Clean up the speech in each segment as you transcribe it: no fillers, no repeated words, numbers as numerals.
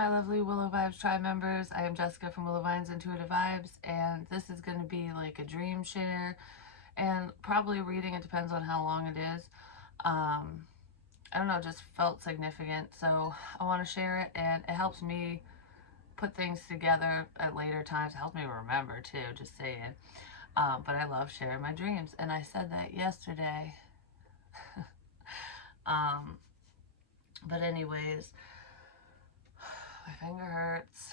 my lovely Willow Vibes Tribe members. I am Jessica from Willow Vines Intuitive Vibes, and this is going to be like a dream share and probably reading. It depends on how long it is. I don't know, just felt significant, so I want to share it, and it helps me put things together at later times. It helps me remember too, just saying. But I love sharing my dreams, and I said that yesterday. But anyways, my finger hurts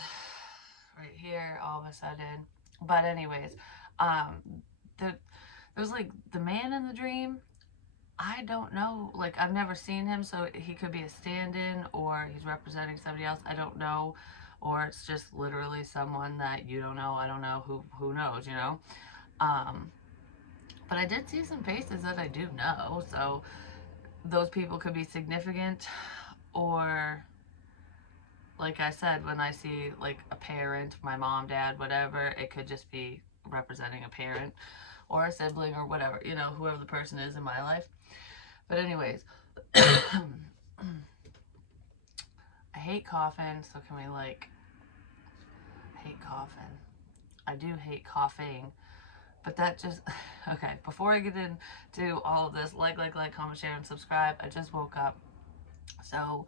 right here all of a sudden. But anyways, there was like the man in the dream. I don't know. Like, I've never seen him, so he could be a stand-in or he's representing somebody else. I don't know. Or it's just literally someone that you don't know. I don't know. Who knows, you know? But I did see some faces that I do know. So those people could be significant, or like I said, when I see like a parent, my mom, dad, whatever, it could just be representing a parent or a sibling or whatever, you know, whoever the person is in my life. But anyways, I hate Coffin, so can we like, I hate Coffin. I do hate coughing, but that just, okay, before I get into all of this, like, comment, share, and subscribe. I just woke up, so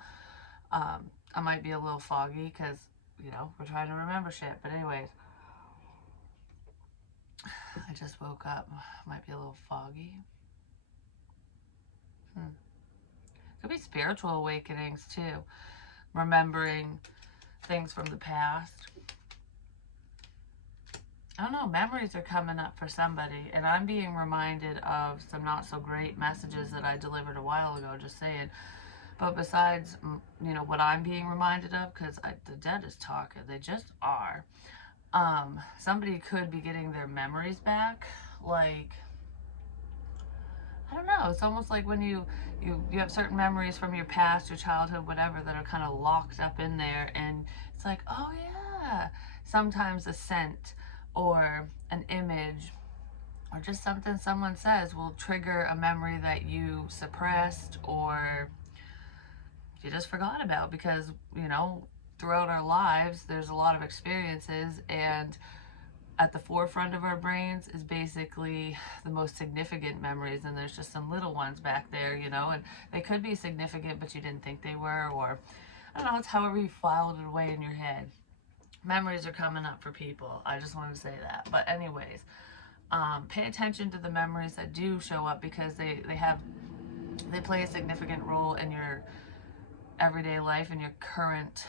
I might be a little foggy because, you know, we're trying to remember shit. But anyways, I just woke up. Might be a little foggy. Could be spiritual awakenings too. Remembering things from the past. I don't know, memories are coming up for somebody, and I'm being reminded of some not so great messages that I delivered a while ago, just saying. But besides, you know, what I'm being reminded of, because the dead is talking, they just are. Somebody could be getting their memories back, like, I don't know, it's almost like when you have certain memories from your past, your childhood, whatever, that are kind of locked up in there, and it's like, oh yeah, sometimes a scent or an image or just something someone says will trigger a memory that you suppressed or you just forgot about, because, you know, throughout our lives there's a lot of experiences, and at the forefront of our brains is basically the most significant memories, and there's just some little ones back there, you know, and they could be significant but you didn't think they were, or I don't know, it's however you filed it away in your head. Memories are coming up for people. I just wanted to say that. But anyways, pay attention to the memories that do show up, because they play a significant role in your everyday life, in your current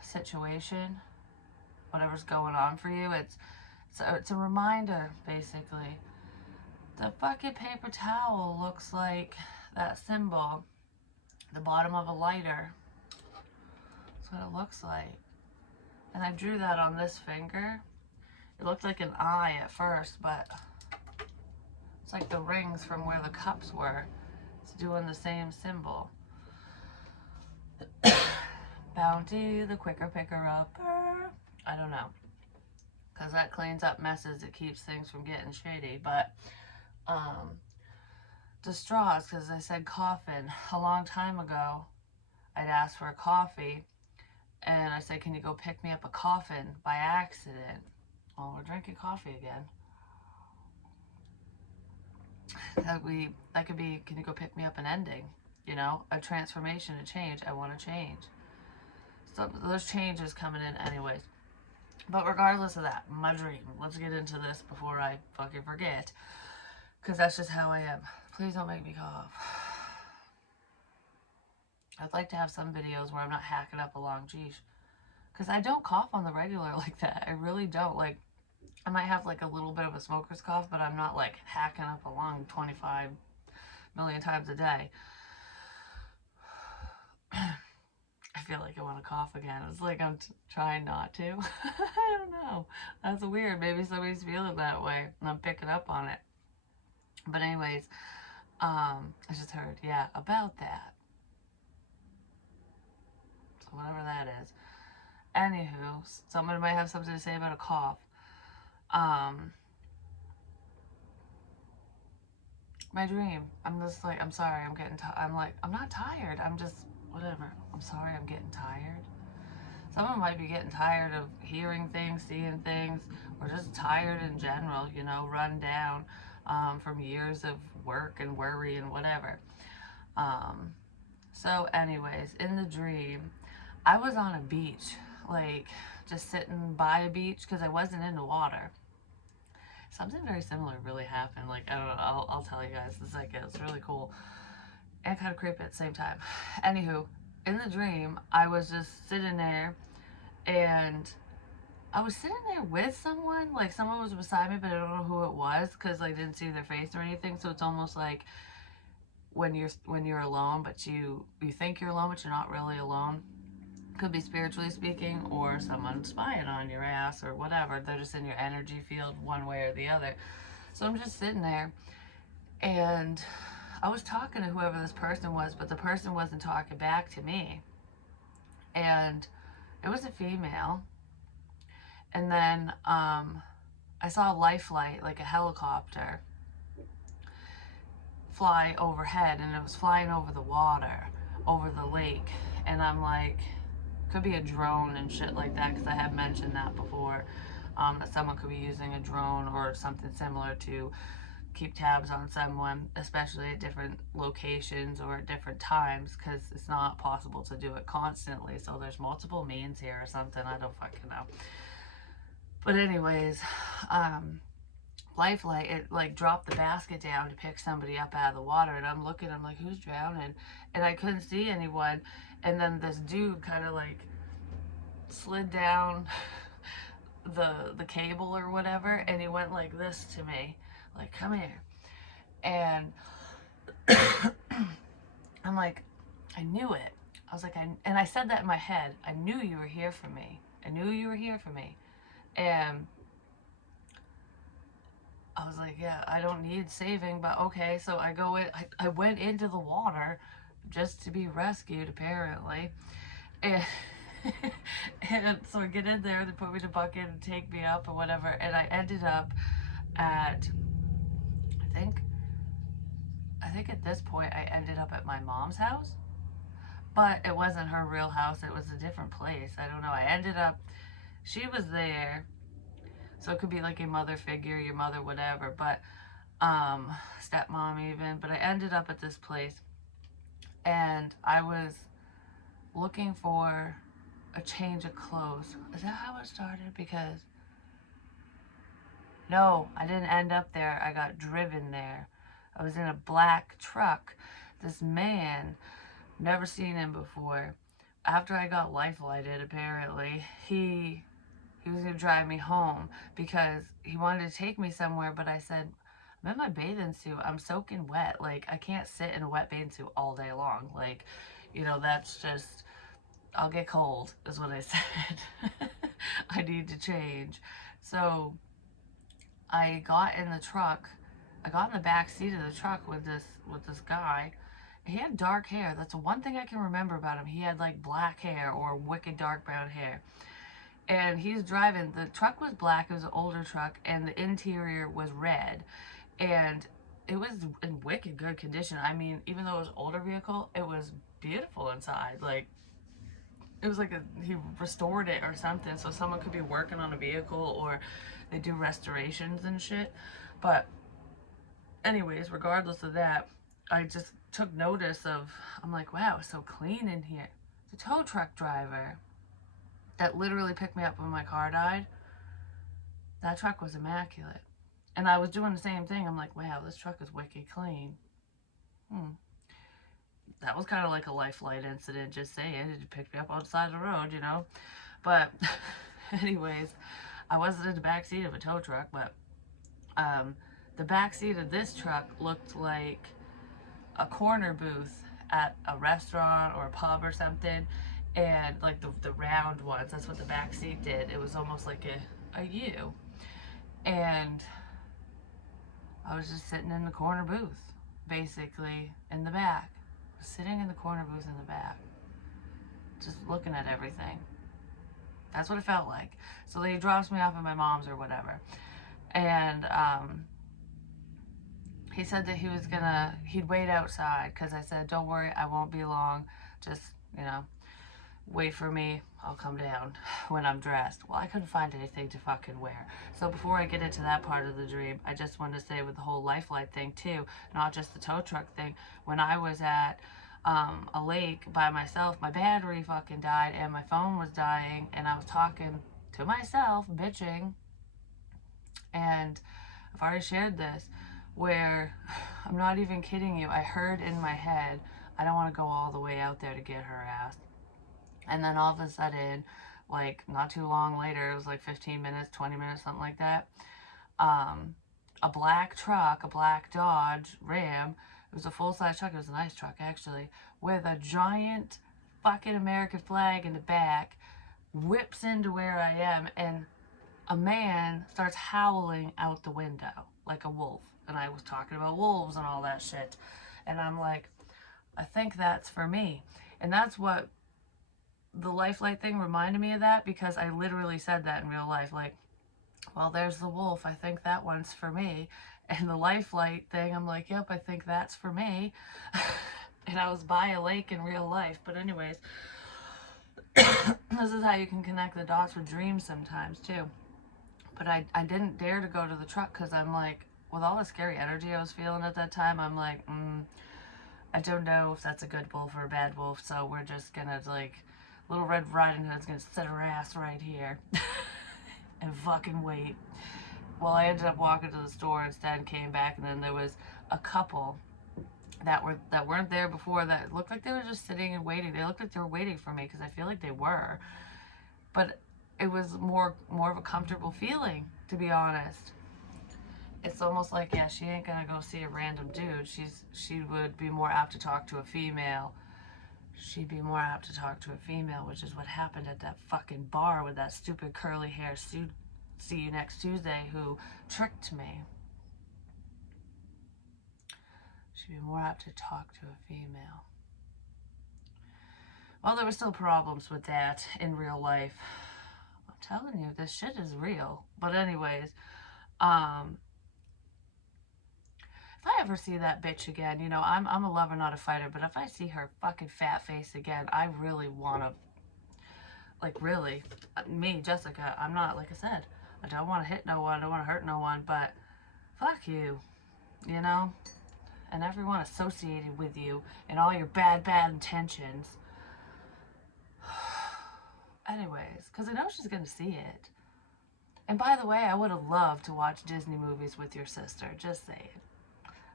situation, whatever's going on for you. It's a reminder, basically. The fucking paper towel looks like that symbol, the bottom of a lighter. That's what it looks like. And I drew that on this finger. It looked like an eye at first, but it's like the rings from where the cups were. It's doing the same symbol. Bounty, the quicker picker upper. I don't know, because that cleans up messes. It keeps things from getting shady. But the straws, because I said coffin a long time ago. I'd asked for a coffee, and I said, can you go pick me up a coffin, by accident? Well, we're drinking coffee again. That could be, can you go pick me up an ending? You know, a transformation, a change. I want to change. So there's changes coming in anyways. But regardless of that, my dream. Let's get into this before I fucking forget, because that's just how I am. Please don't make me cough. I'd like to have some videos where I'm not hacking up a long geesh, because I don't cough on the regular like that. I really don't. Like, I might have like a little bit of a smoker's cough, but I'm not like hacking up a lung 25 million times a day. I feel like I want to cough again. It's like I'm trying not to. I don't know. That's weird. Maybe somebody's feeling that way and I'm picking up on it. But anyways, I just heard, yeah, about that. So whatever that is. Anywho, somebody might have something to say about a cough. My dream. I'm just like, I'm sorry, I'm not tired. I'm just, whatever. I'm sorry, I'm getting tired. Someone might be getting tired of hearing things, seeing things, or just tired in general, you know, run down from years of work and worry and whatever. Um, so, anyways, in the dream, I was on a beach, like just sitting by a beach because I wasn't in the water. Something very similar really happened. Like, I don't know, I'll tell you guys. It's really cool and kind of creepy at the same time. Anywho, in the dream, I was just sitting there and I was sitting there with someone. Like, someone was beside me, but I don't know who it was because I didn't see their face or anything. So it's almost like when you're alone, but you think you're alone, but you're not really alone. Could be spiritually speaking, or someone spying on your ass or whatever. They're just in your energy field one way or the other. So I'm just sitting there and I was talking to whoever this person was, but the person wasn't talking back to me. And it was a female. And then I saw a Lifelight, like a helicopter, fly overhead, and it was flying over the water, over the lake. And I'm like, could be a drone and shit like that, because I have mentioned that before, that someone could be using a drone or something similar to keep tabs on someone, especially at different locations or at different times, because it's not possible to do it constantly. So there's multiple means here or something. I don't fucking know. But anyways, Lifelight, it like dropped the basket down to pick somebody up out of the water, and I'm looking, I'm like, who's drowning? And I couldn't see anyone. And then this dude kind of like slid down the cable or whatever, and he went like this to me, like, come here. And I'm like, I knew it. I was like, and I said that in my head, I knew you were here for me. I knew you were here for me. And I was like, yeah, I don't need saving, but okay. So I go in, I went into the water just to be rescued, apparently. And and so I get in there, they put me in a bucket and take me up or whatever, and I ended up at, I think at this point I ended up at my mom's house, but it wasn't her real house, it was a different place. I don't know. I ended up, she was there, so it could be like a mother figure, your mother, whatever, but stepmom even. But I ended up at this place, and I was looking for a change of clothes. Is that how it started? Because no, I didn't end up there. I got driven there. I was in a black truck. This man, never seen him before. After I got life-lighted, apparently, he was going to drive me home because he wanted to take me somewhere, but I said, I'm in my bathing suit. I'm soaking wet. Like, I can't sit in a wet bathing suit all day long. Like, that's just, I'll get cold, is what I said. I need to change. So I got in the truck. I got in the back seat of the truck with this guy. He had dark hair. That's the one thing I can remember about him. He had like black hair or wicked dark brown hair. And he's driving. The truck was black. It was an older truck, and the interior was red. And it was in wicked good condition. I mean, even though it was an older vehicle, it was beautiful inside. Like, it was like he restored it or something, so someone could be working on a vehicle, or they do restorations and shit. But anyways, regardless of that, I just took notice of, I'm like, wow, it's so clean in here. The tow truck driver that literally picked me up when my car died, that truck was immaculate. And I was doing the same thing. I'm like, wow, this truck is wicked clean. That was kind of like a Lifelight incident, just saying. It picked me up on the side of the road, But anyways, I wasn't in the back seat of a tow truck, but the back seat of this truck looked like a corner booth at a restaurant or a pub or something. And like the round ones, that's what the back seat did. It was almost like a U. And I was just sitting in the corner booth, basically, in the back. Sitting in the corner booth in the back, just looking at everything. That's what it felt like. So he drops me off at my mom's or whatever. And he said that he'd wait outside, because I said, don't worry, I won't be long. Just, wait for me, I'll come down when I'm dressed. Well, I couldn't find anything to fucking wear. So before I get into that part of the dream, I just want to say with the whole Lifelight thing too, not just the tow truck thing, when I was at a lake by myself, my battery fucking died and my phone was dying, and I was talking to myself, bitching, and I've already shared this, where I'm not even kidding you, I heard in my head, I don't want to go all the way out there to get her ass. And then all of a sudden, like not too long later, it was like 15 minutes, 20 minutes, something like that. A black truck, a black Dodge Ram, it was a full-size truck, it was a nice truck actually, with a giant fucking American flag in the back, whips into where I am, and a man starts howling out the window like a wolf. And I was talking about wolves and all that shit. And I'm like, I think that's for me. And that's what the Lifelight thing reminded me of, that because I literally said that in real life. Like, well, there's the wolf. I think that one's for me. And the Lifelight thing, I'm like, yep, I think that's for me. And I was by a lake in real life. But anyways, this is how you can connect the dots with dreams sometimes too. But I didn't dare to go to the truck because I'm like, with all the scary energy I was feeling at that time, I'm like, I don't know if that's a good wolf or a bad wolf, so we're just gonna, like, Little Red Riding Hood's gonna sit her ass right here and fucking wait. Well, I ended up walking to the store instead and came back, and then there was a couple that weren't there before that looked like they were just sitting and waiting. They looked like they were waiting for me because I feel like they were, but it was more of a comfortable feeling, to be honest. It's almost like, yeah, she ain't gonna go see a random dude. She would be more apt to talk to a female. She'd be more apt to talk to a female, which is what happened at that fucking bar with that stupid curly hair see you next Tuesday who tricked me. She'd be more apt to talk to a female. Well, there were still problems with that in real life. I'm telling you, this shit is real. But anyways, if I ever see that bitch again, you know, I'm a lover, not a fighter, but if I see her fucking fat face again, I really want to, like, really, me, Jessica, I'm not, like I said, I don't want to hit no one, I don't want to hurt no one, but fuck you, you know, and everyone associated with you and all your bad intentions. Anyways, because I know she's going to see it. And by the way, I would have loved to watch Disney movies with your sister, just saying.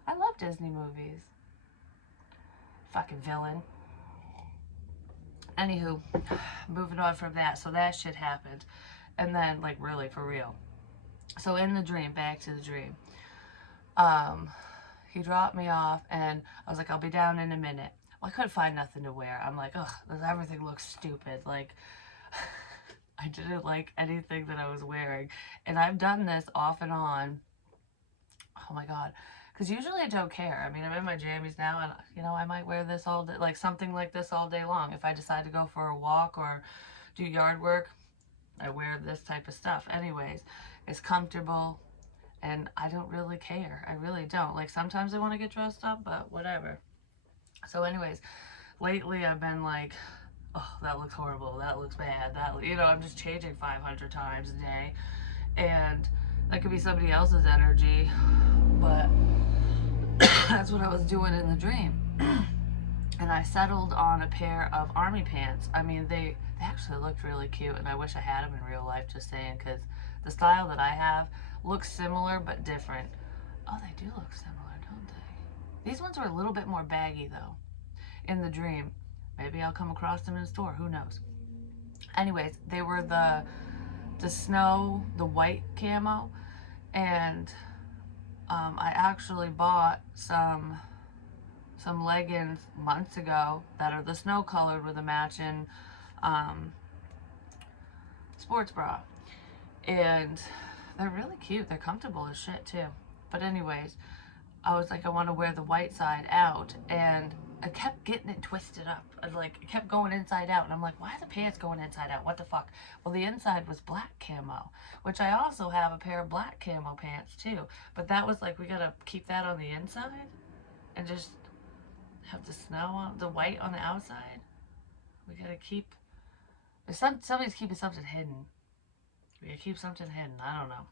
I love Disney movies. Fucking villain. Anywho, moving on from that. So that shit happened. And then, like, really, for real. So in the dream, back to the dream. He dropped me off, and I was like, I'll be down in a minute. Well, I couldn't find nothing to wear. I'm like, ugh, everything looks stupid. Like, I didn't like anything that I was wearing. And I've done this off and on. Oh my God. Because usually I don't care. I mean, I'm in my jammies now, and, you know, I might wear this all day, like something like this all day long. If I decide to go for a walk or do yard work, I wear this type of stuff. Anyways, it's comfortable, and I don't really care. I really don't. Like, sometimes I want to get dressed up, but whatever. So anyways, lately I've been like, oh, that looks horrible. That looks bad. That, you know, I'm just changing 500 times a day. And that could be somebody else's energy, but that's what I was doing in the dream. And I settled on a pair of army pants. I mean, they actually looked really cute, and I wish I had them in real life, just saying, because the style that I have looks similar but different. Oh, they do look similar, don't they? These ones are a little bit more baggy, though, in the dream. Maybe I'll come across them in a store, who knows. Anyways, they were the snow, the white camo, and I actually bought some leggings months ago that are the snow colored with a matching sports bra, and they're really cute. They're comfortable as shit too. But anyways, I was like, I want to wear the white side out, and I kept getting it twisted up. It kept going inside out, and I'm like, why are the pants going inside out? What the fuck? Well, the inside was black camo, which I also have a pair of black camo pants too. But that was like, we gotta keep that on the inside and just have the snow on the white on the outside. We gotta keep Somebody's keeping something hidden. You keep something hidden. I don't know.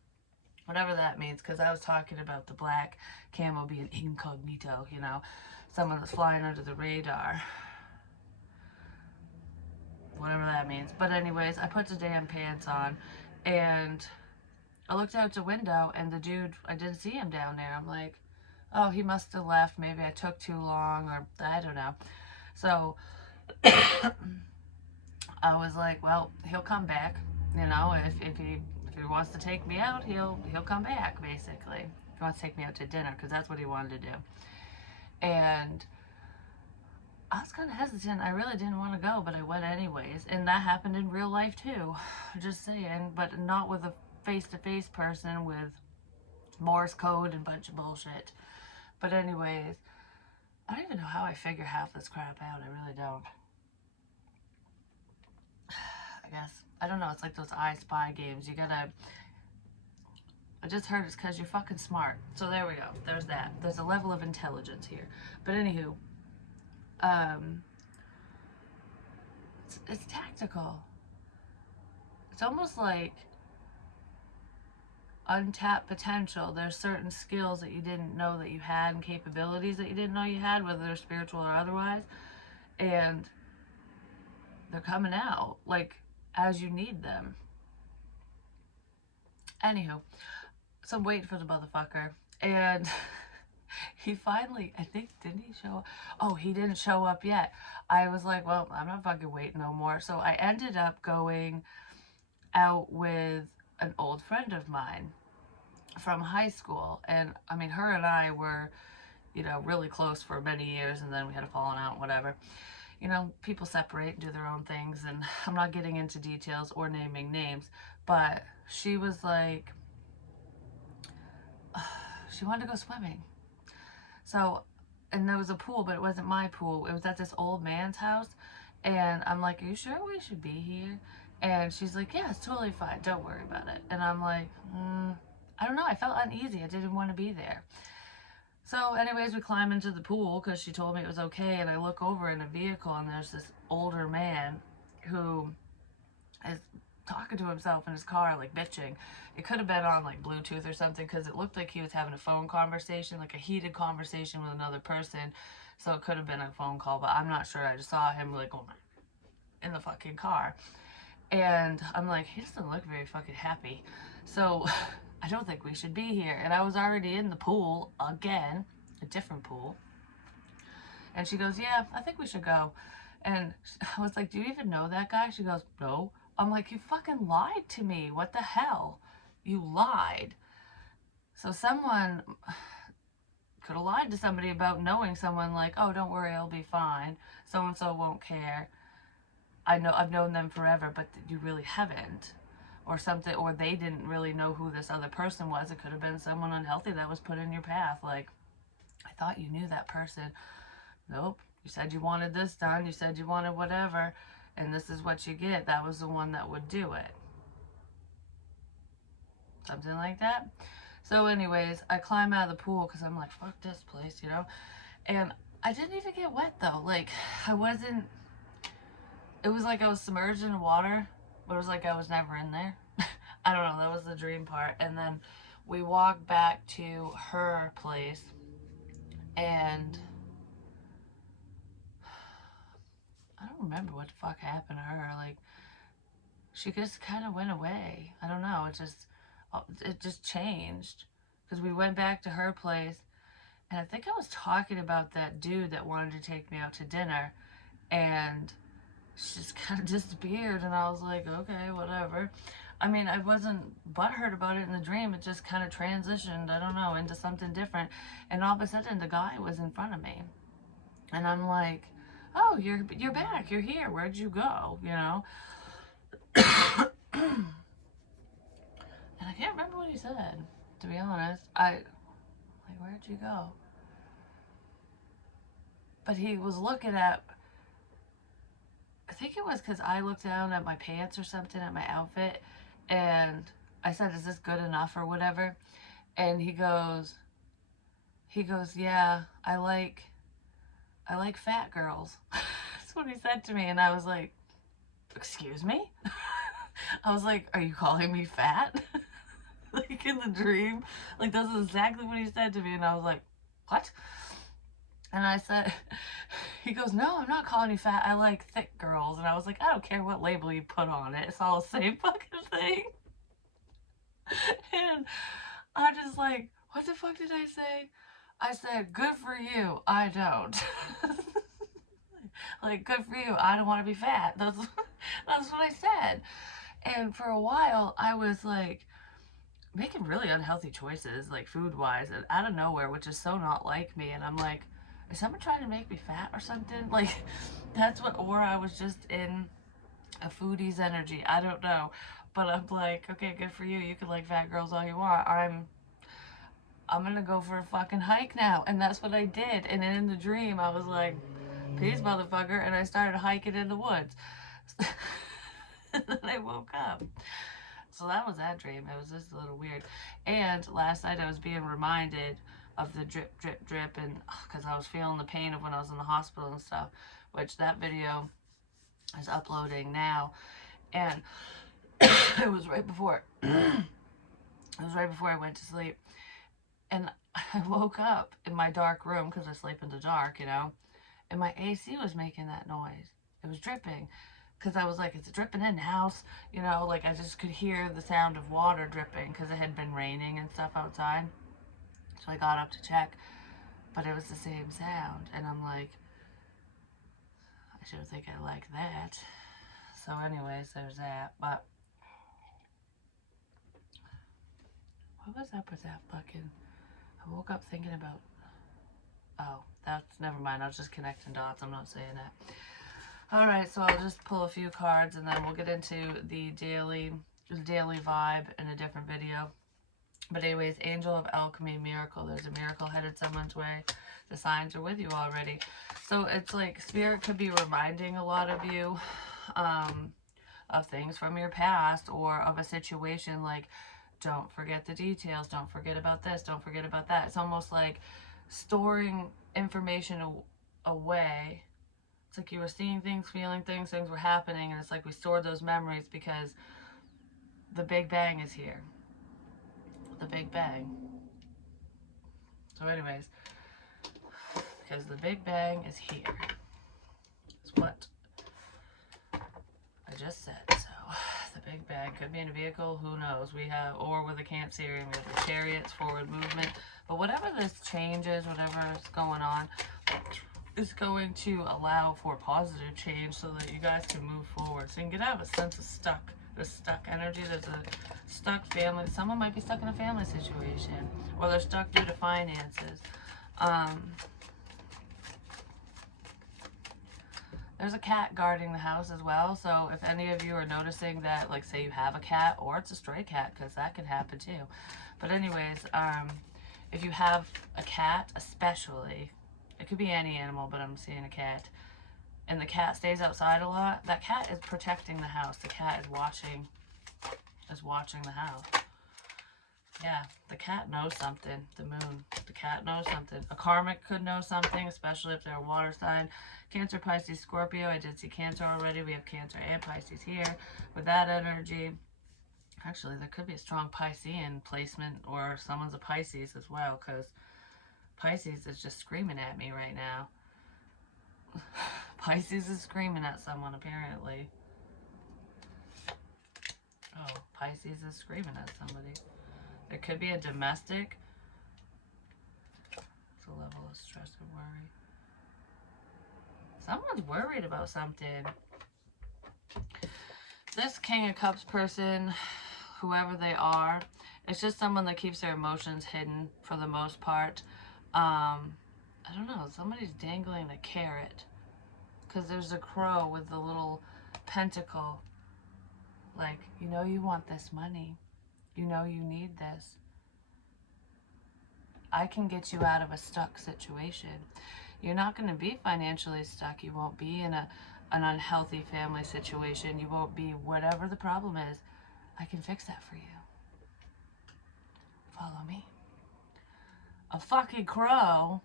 Whatever that means, because I was talking about the black camo being incognito, you know, someone that's flying under the radar. Whatever that means. But anyways, I put the damn pants on, and I looked out the window, and the dude, I didn't see him down there. I'm like, oh, he must have left. Maybe I took too long, or I don't know. So I was like, well, he'll come back. You know, if he wants to take me out, he'll come back. Basically, if he wants to take me out to dinner, because that's what he wanted to do. And I was kind of hesitant. I really didn't want to go, but I went anyways. And that happened in real life too. Just saying, but not with a face-to-face person with Morse code and a bunch of bullshit. But anyways, I don't even know how I figure half this crap out. I really don't. I guess. I don't know. It's like those I Spy games. You gotta... I just heard it's because you're fucking smart. So there we go. There's that. There's a level of intelligence here. But anywho, it's tactical. It's almost like untapped potential. There's certain skills that you didn't know that you had and capabilities that you didn't know you had, whether they're spiritual or otherwise. And they're coming out, like, as you need them. Anywho, so I'm waiting for the motherfucker. And he finally, I think, didn't he show up? Oh, he didn't show up yet. I was like, well, I'm not fucking waiting no more. So I ended up going out with an old friend of mine from high school. And I mean, her and I were, you know, really close for many years, and then we had a falling out, whatever. You know, people separate and do their own things, and I'm not getting into details or naming names, but she was like, she wanted to go swimming. So, and there was a pool, but it wasn't my pool. It was at this old man's house. And I'm like, are you sure we should be here? And she's like, yeah, it's totally fine. Don't worry about it. And I'm like, I don't know. I felt uneasy. I didn't want to be there. So anyways, we climb into the pool because she told me it was okay. And I look over in a vehicle, and there's this older man who is talking to himself in his car, like bitching. It could have been on like Bluetooth or something, because it looked like he was having a phone conversation, like a heated conversation with another person. So it could have been a phone call, but I'm not sure. I just saw him like in the fucking car. And I'm like, he doesn't look very fucking happy. So I don't think we should be here. And I was already in the pool again, a different pool. And she goes, yeah, I think we should go. And I was like, do you even know that guy? She goes, no. I'm like, you fucking lied to me. What the hell? You lied. So someone could have lied to somebody about knowing someone, like, oh, don't worry, I'll be fine. So-and-so won't care. I know I've known them forever, but you really haven't. Or something, or they didn't really know who this other person was. It could have been someone unhealthy that was put in your path. Like, I thought you knew that person. Nope. You said you wanted this done. You said you wanted whatever. And this is what you get. That was the one that would do it. Something like that. So anyways, I climb out of the pool because I'm like, fuck this place, you know? And I didn't even get wet, though. Like, I wasn't... It was like I was submerged in water, but it was like I was never in there. I don't know. That was the dream part. And then we walked back to her place, and I don't remember what the fuck happened to her. Like, she just kind of went away. I don't know. It just changed, because we went back to her place, and I think I was talking about that dude that wanted to take me out to dinner, and she just kind of disappeared. And I was like, okay, whatever. I mean, I wasn't butthurt about it in the dream. It just kind of transitioned, I don't know, into something different. And all of a sudden, the guy was in front of me, and I'm like, oh, you're back. You're here. Where'd you go? You know. And I can't remember what he said, to be honest. Where'd you go? But he was looking at, I think it was because I looked down at my pants or something, at my outfit, and I said, is this good enough or whatever? And he goes, yeah, I like fat girls. That's what he said to me. And I was like, excuse me? I was like, are you calling me fat? Like in the dream. Like that's exactly what he said to me. And I was like, what? And I said, he goes, no, I'm not calling you fat. I like thick girls. And I was like, I don't care what label you put on it. It's all the same fucking thing. And I'm just like, what the fuck did I say? I said, good for you. I don't. Like, good for you. I don't want to be fat. That's what I said. And for a while, I was like making really unhealthy choices, like food wise, and out of nowhere, which is so not like me. And I'm like, is someone trying to make me fat or something? Like, that's what, or I was just in a foodie's energy. I don't know. But I'm like, okay, good for you. You can like fat girls all you want. I'm gonna go for a fucking hike now. And that's what I did. And then in the dream, I was like, peace, motherfucker. And I started hiking in the woods. And then I woke up. So that was that dream. It was just a little weird. And last night I was being reminded of the drip, drip, drip. And because I was feeling the pain of when I was in the hospital and stuff, which that video is uploading now. And it was right before. It was right before I went to sleep. And I woke up in my dark room because I sleep in the dark, you know, and my AC was making that noise. It was dripping because I was like, it's dripping in the house, you know, like I just could hear the sound of water dripping because it had been raining and stuff outside. So I got up to check, but it was the same sound. And I'm like, I should think I like that. So anyways, there's that. But what was up with that fucking... I woke up thinking about... Oh, that's... Never mind. I was just connecting dots. I'm not saying that. Alright, so I'll just pull a few cards and then we'll get into the daily vibe in a different video. But anyways, Angel of Alchemy, Miracle. There's a miracle headed someone's way. The signs are with you already. So it's like Spirit could be reminding a lot of you of things from your past or of a situation like, don't forget the details, don't forget about this, don't forget about that. It's almost like storing information away. It's like you were seeing things, feeling things, things were happening, and it's like we stored those memories because the Big Bang is here. The Big Bang. So anyways, because the Big Bang is here. It's what I just said. So the Big Bang could be in a vehicle, who knows? We have, or with a Cancerian, we have the Chariots, forward movement. But whatever this changes, whatever is going on, is going to allow for positive change so that you guys can move forward. So you can get out of a sense of stuck. The stuck energy. There's a stuck family. Someone might be stuck in a family situation, or they're stuck due to finances. There's a cat guarding the house as well. So if any of you are noticing that, like say you have a cat, or it's a stray cat, because that could happen too. But anyways, if you have a cat, especially, it could be any animal, but I'm seeing a cat, and the cat stays outside a lot, that cat is protecting the house. The cat is watching the house. Yeah, the cat knows something. The moon. The cat knows something. A karmic could know something, especially if they're a water sign. Cancer, Pisces, Scorpio. I did see Cancer already. We have Cancer and Pisces here. With that energy, actually, there could be a strong Piscean placement, or someone's a Pisces as well, because Pisces is just screaming at me right now. Pisces is screaming at someone, apparently. Oh, Pisces is screaming at somebody. There could be a domestic. It's a level of stress and worry. Someone's worried about something. This King of Cups person, whoever they are, it's just someone that keeps their emotions hidden for the most part. I don't know. Somebody's dangling a carrot. Because there's a crow with the little pentacle. Like, you know you want this money. You know you need this. I can get you out of a stuck situation. You're not going to be financially stuck. You won't be in an unhealthy family situation. You won't be whatever the problem is. I can fix that for you. Follow me. A fucking crow.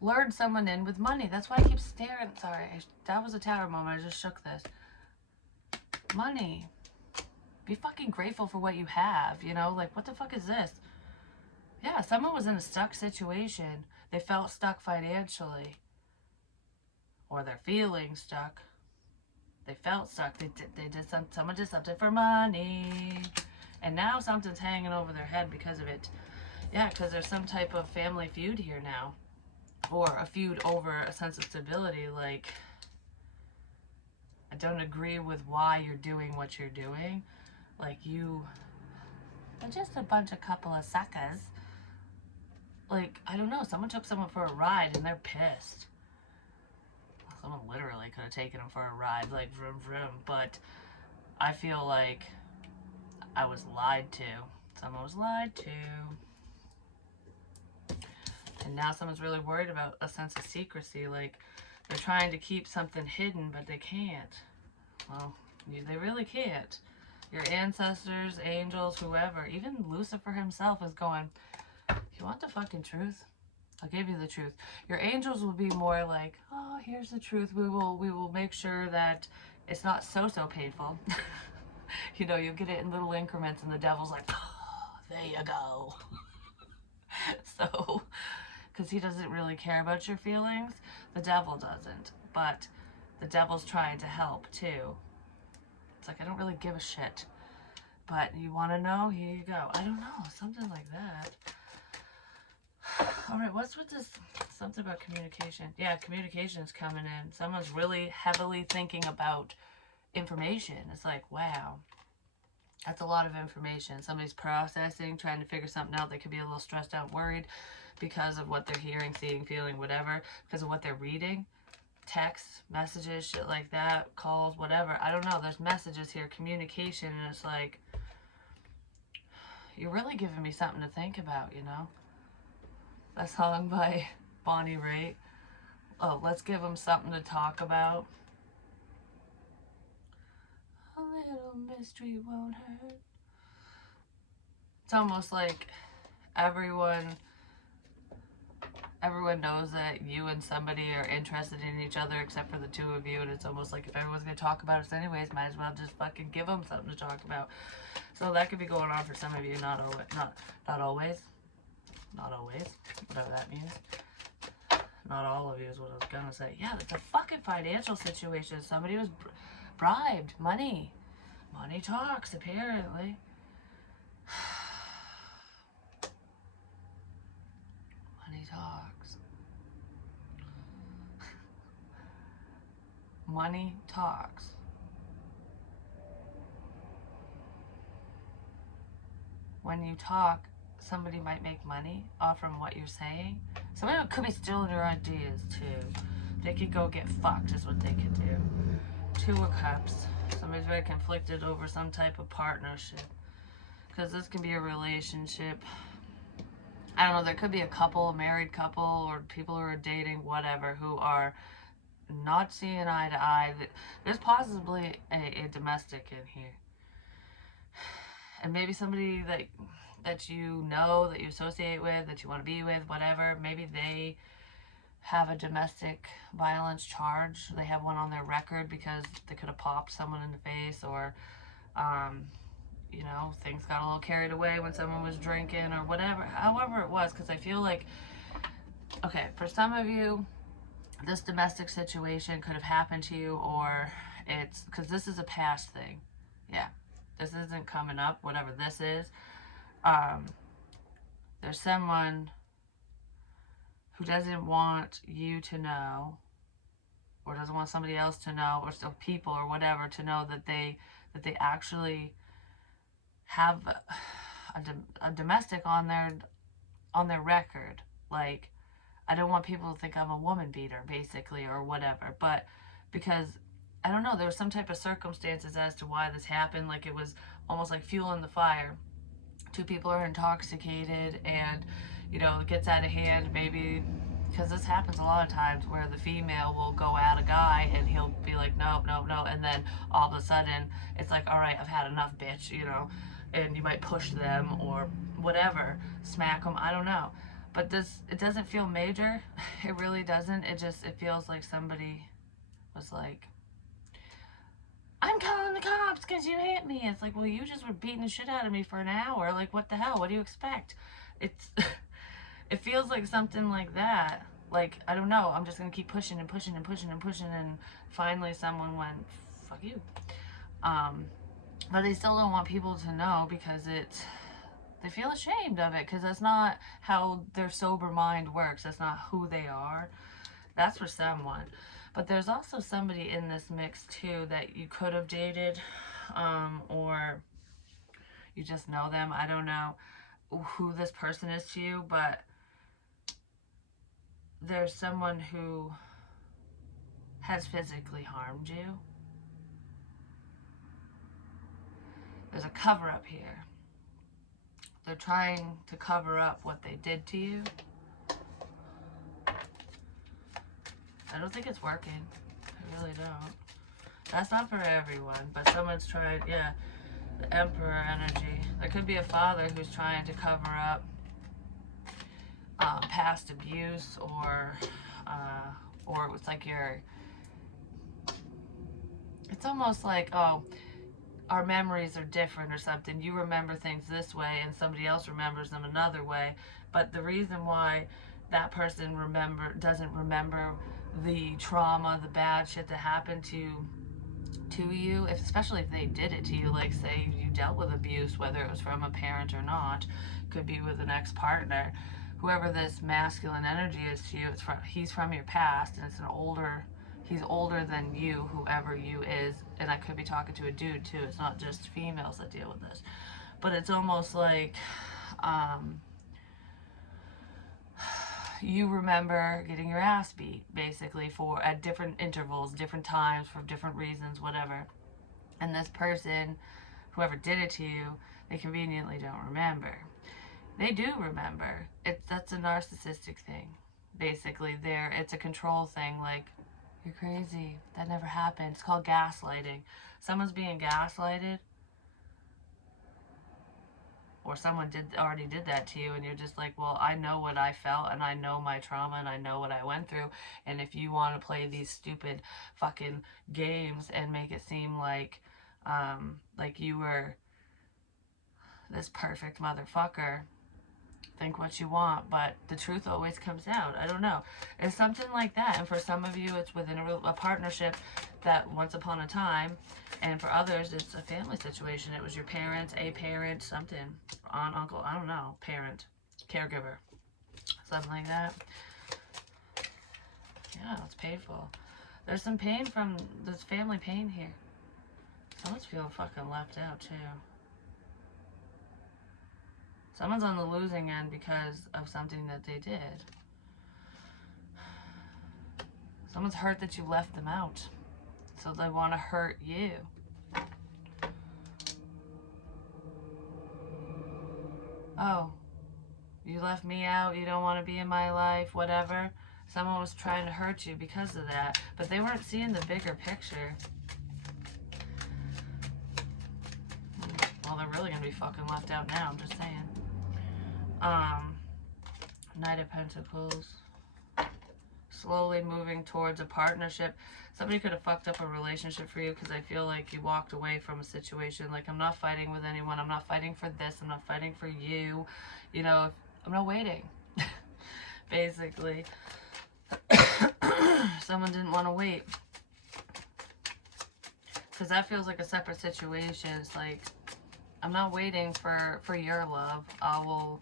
lured someone in with money. That's why I keep staring. Sorry, that was a tower moment. I just shook this. Money. Be fucking grateful for what you have, you know? Like, what the fuck is this? Yeah, someone was in a stuck situation. They felt stuck financially. Or they're feeling stuck. They felt stuck. Someone did something for money. And now something's hanging over their head because of it. Yeah, because there's some type of family feud here now. Or a feud over a sense of stability. Like, I don't agree with why you're doing what you're doing. Like, you are just a couple of suckers. Like, I don't know, someone took someone for a ride and they're pissed. Someone literally could have taken them for a ride, like, vroom vroom. But I feel like I was lied to. Someone was lied to. And now someone's really worried about a sense of secrecy. Like, they're trying to keep something hidden, but they can't. Well, they really can't. Your ancestors, angels, whoever, even Lucifer himself is going, you want the fucking truth? I'll give you the truth. Your angels will be more like, oh, here's the truth. We will make sure that it's not so painful. You know, you'll get it in little increments, and the devil's like, oh, there you go. So, because he doesn't really care about your feelings, the devil doesn't. But the devil's trying to help too. It's like, I don't really give a shit. But you want to know? Here you go. I don't know. Something like that. All right, what's with this? Something about communication. Yeah, communication is coming in. Someone's really heavily thinking about information. It's like, wow, that's a lot of information. Somebody's processing, trying to figure something out. They could be a little stressed out, worried because of what they're hearing, seeing, feeling, whatever, because of what they're reading. Texts, messages, shit like that, calls, whatever. I don't know. There's messages here, communication, and it's like, you're really giving me something to think about, you know? A song by Bonnie Raitt. Oh, let's give them something to talk about. A little mystery won't hurt. It's almost like everyone knows that you and somebody are interested in each other except for the two of you, and it's almost like if everyone's going to talk about us anyways, might as well just fucking give them something to talk about. So that could be going on for some of you, not always. Not always, whatever that means. Not all of you is what I was gonna say. Yeah, it's a fucking financial situation. Somebody was bribed. Money talks, apparently. Money talks. Money talks. When you talk, somebody might make money off from what you're saying. Somebody could be stealing your ideas too. They could go get fucked is what they could do. 2 of Cups. Somebody's very conflicted over some type of partnership. Because this can be a relationship. I don't know, there could be a couple, a married couple, or people who are dating, whatever, who are not seeing eye to eye. There's possibly a domestic in here. And maybe somebody that you know, that you associate with, that you want to be with, whatever, maybe they have a domestic violence charge. They have one on their record because they could have popped someone in the face, or, you know, things got a little carried away when someone was drinking or whatever, however it was, because I feel like, okay, for some of you, this domestic situation could have happened to you, or it's, because this is a past thing. Yeah. This isn't coming up, whatever this is. There's someone who doesn't want you to know, or doesn't want somebody else to know, or still people or whatever to know that they actually have a domestic on their record. Like, I don't want people to think I'm a woman beater, basically, or whatever. But because I don't know, there was some type of circumstances as to why this happened. Like, it was almost like fuel in the fire. 2 people are intoxicated, and, you know, it gets out of hand, maybe, because this happens a lot of times where the female will go at a guy and he'll be like, no, no, no, and then all of a sudden it's like, all right, I've had enough, bitch, you know, and you might push them or whatever, smack them, I don't know. But this, it doesn't feel major. It really doesn't. It feels like somebody was like, I'm calling the cops because you hit me. It's like, well, you just were beating the shit out of me for an hour. Like, what the hell? What do you expect? It's, it feels like something like that. Like, I don't know. I'm just going to keep pushing and pushing and pushing and pushing. And finally someone went, fuck you. But they still don't want people to know because they feel ashamed of it because that's not how their sober mind works. That's not who they are. That's for someone. But there's also somebody in this mix too that you could have dated, or you just know them. I don't know who this person is to you, but there's someone who has physically harmed you. There's a cover up here. They're trying to cover up what they did to you. I don't think it's working. I really don't. That's not for everyone, but someone's tried, yeah, the Emperor energy. There could be a father who's trying to cover up past abuse, or it's like it's almost like, oh, our memories are different or something. You remember things this way and somebody else remembers them another way. But the reason why that person doesn't remember the trauma, the bad shit that happened to you, especially if they did it to you, like say you dealt with abuse, whether it was from a parent or not, could be with an ex-partner, whoever this masculine energy is to you, he's from your past, and he's older than you, whoever you is. And I could be talking to a dude too. It's not just females that deal with this, but it's almost like you remember getting your ass beat basically at different intervals, different times, for different reasons, whatever. And this person, whoever did it to you, they conveniently don't remember. They do remember. That's a narcissistic thing. Basically, it's a control thing. Like, you're crazy. That never happened. It's called gaslighting. Someone's being gaslighted, or someone already did that to you, and you're just like, well, I know what I felt, and I know my trauma, and I know what I went through, and if you want to play these stupid fucking games and make it seem like you were this perfect motherfucker, think what you want, but the truth always comes out. I don't know. It's something like that. And for some of you, it's within a partnership that once upon a time, and for others, it's a family situation. It was your parents, a parent, something, aunt, uncle, I don't know, parent, caregiver, something like that. Yeah, it's painful. There's some pain from this family pain here. Someone's feeling fucking left out too. Someone's on the losing end because of something that they did. Someone's hurt that you left them out, so they want to hurt you. Oh, you left me out, you don't want to be in my life, whatever. Someone was trying to hurt you because of that, but they weren't seeing the bigger picture. Well, they're really going to be fucking left out now, I'm just saying. Knight of Pentacles. Slowly moving towards a partnership. Somebody could have fucked up a relationship for you because I feel like you walked away from a situation. Like, I'm not fighting with anyone. I'm not fighting for this. I'm not fighting for you. You know, I'm not waiting. Basically. Someone didn't want to wait. Because that feels like a separate situation. It's like, I'm not waiting for your love. I will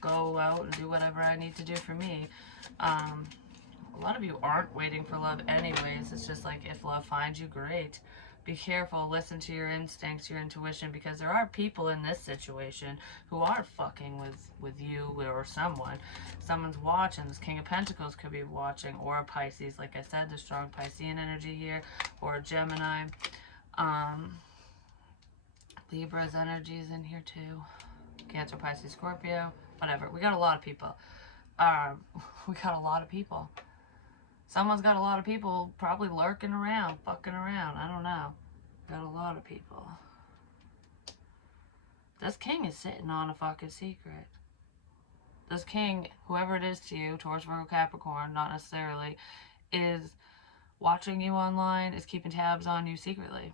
go out and do whatever I need to do for me. A lot of you aren't waiting for love anyways. It's just like, if love finds you, great. Be careful. Listen to your instincts, your intuition, because there are people in this situation who are fucking with you or someone. Someone's watching. This King of Pentacles could be watching, or a Pisces. Like I said, the strong Piscean energy here, or a Gemini. Libra's energy is in here too. Cancer, Pisces, Scorpio, whatever. We got a lot of people. We got a lot of people. Someone's got a lot of people probably lurking around, fucking around. I don't know. Got a lot of people. This king is sitting on a fucking secret. This king, whoever it is to you, Taurus, Virgo, Capricorn, not necessarily, is watching you online, is keeping tabs on you secretly.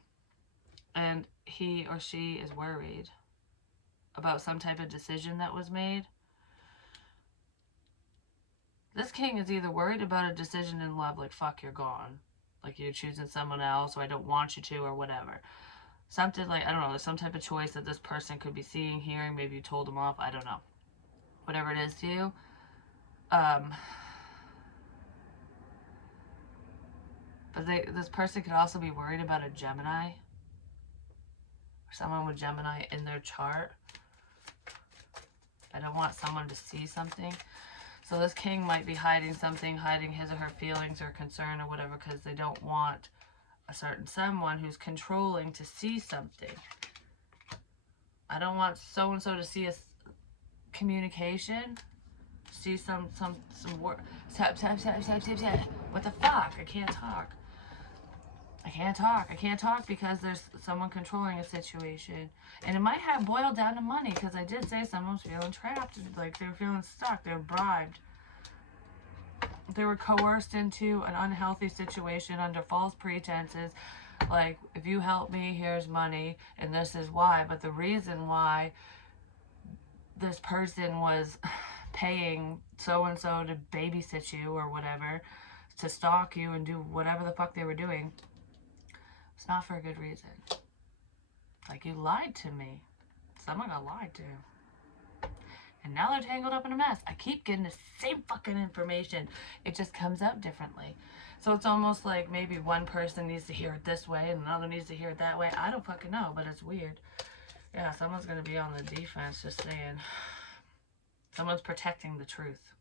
And he or she is worried about some type of decision that was made. This king is either worried about a decision in love, like, fuck, you're gone. Like, you're choosing someone else, or I don't want you to, or whatever. Something like, I don't know, there's some type of choice that this person could be seeing, hearing, maybe you told them off, I don't know. Whatever it is to you. But this person could also be worried about a Gemini. Or someone with Gemini in their chart. I don't want someone to see something. So this king might be hiding something, hiding his or her feelings or concern or whatever, because they don't want a certain someone who's controlling to see something. I don't want so-and-so to see a communication, see some word. What the fuck? I can't talk. I can't talk because there's someone controlling a situation. And it might have boiled down to money, because I did say someone's feeling trapped, like they were feeling stuck, they were bribed. They were coerced into an unhealthy situation under false pretenses. Like, if you help me, here's money, and this is why. But the reason why this person was paying so-and-so to babysit you or whatever, to stalk you and do whatever the fuck they were doing, it's not for a good reason. Like, you lied to me. Someone got lied to. And now they're tangled up in a mess. I keep getting the same fucking information. It just comes out differently. So it's almost like maybe one person needs to hear it this way and another needs to hear it that way. I don't fucking know, but it's weird. Yeah, someone's going to be on the defense, just saying. Someone's protecting the truth.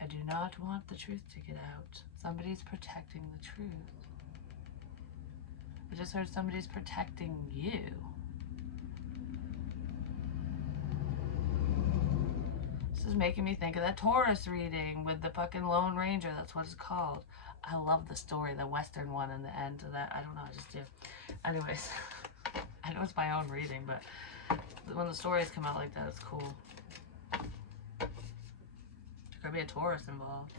I do not want the truth to get out. Somebody's protecting the truth. I just heard somebody's protecting you. This is making me think of that Taurus reading with the fucking Lone Ranger. That's what it's called. I love the story, the Western one in the end of that. I don't know, I just do. Anyways, I know it's my own reading, but when the stories come out like that, it's cool. There could be a Taurus involved.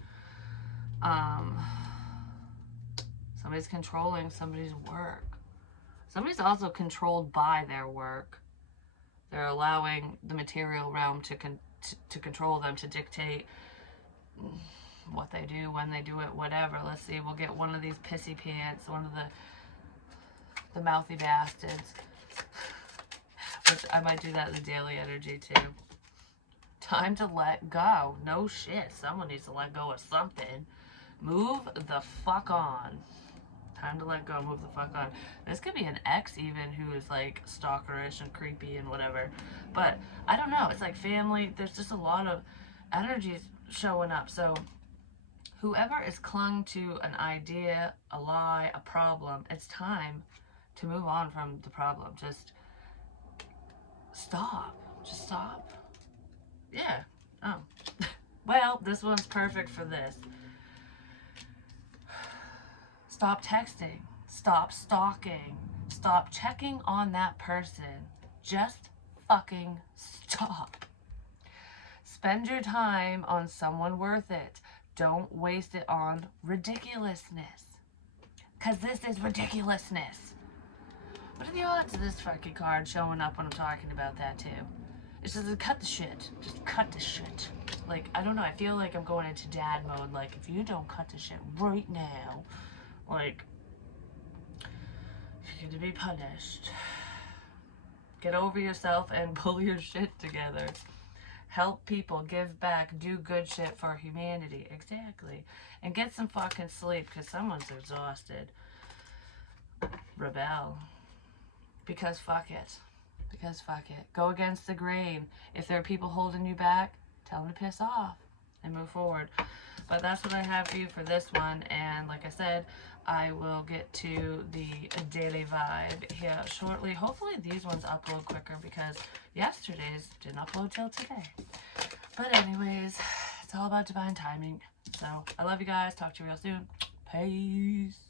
Somebody's controlling somebody's work. Somebody's also controlled by their work. They're allowing the material realm to control them, to dictate what they do, when they do it, whatever. Let's see, we'll get one of these pissy pants, one of the mouthy bastards. Which I might do that in the daily energy too. Time to let go. No shit. Someone needs to let go of something. Move the fuck on. Time to let go. Move the fuck on. This could be an ex even who is like stalkerish and creepy and whatever. But I don't know. It's like family. There's just a lot of energies showing up. So whoever is clung to an idea, a lie, a problem, it's time to move on from the problem. Just stop. Just stop. Yeah. Oh. Well, this one's perfect for this. Stop texting. Stop stalking. Stop checking on that person. Just fucking stop. Spend your time on someone worth it. Don't waste it on ridiculousness. Because this is ridiculousness. What are the odds of this fucking card showing up when I'm talking about that too? It's just cut the shit. Just cut the shit. Like, I don't know. I feel like I'm going into dad mode. Like, if you don't cut the shit right now, like, you're gonna be punished. Get over yourself and pull your shit together. Help people. Give back. Do good shit for humanity. Exactly. And get some fucking sleep, because someone's exhausted. Rebel. Because fuck it. Because fuck it. Go against the grain. If there are people holding you back, tell them to piss off and move forward. But that's what I have for you for this one. And like I said, I will get to the daily vibe here shortly. Hopefully these ones upload quicker, because yesterday's didn't upload till today. But anyways, it's all about divine timing. So I love you guys. Talk to you real soon. Peace.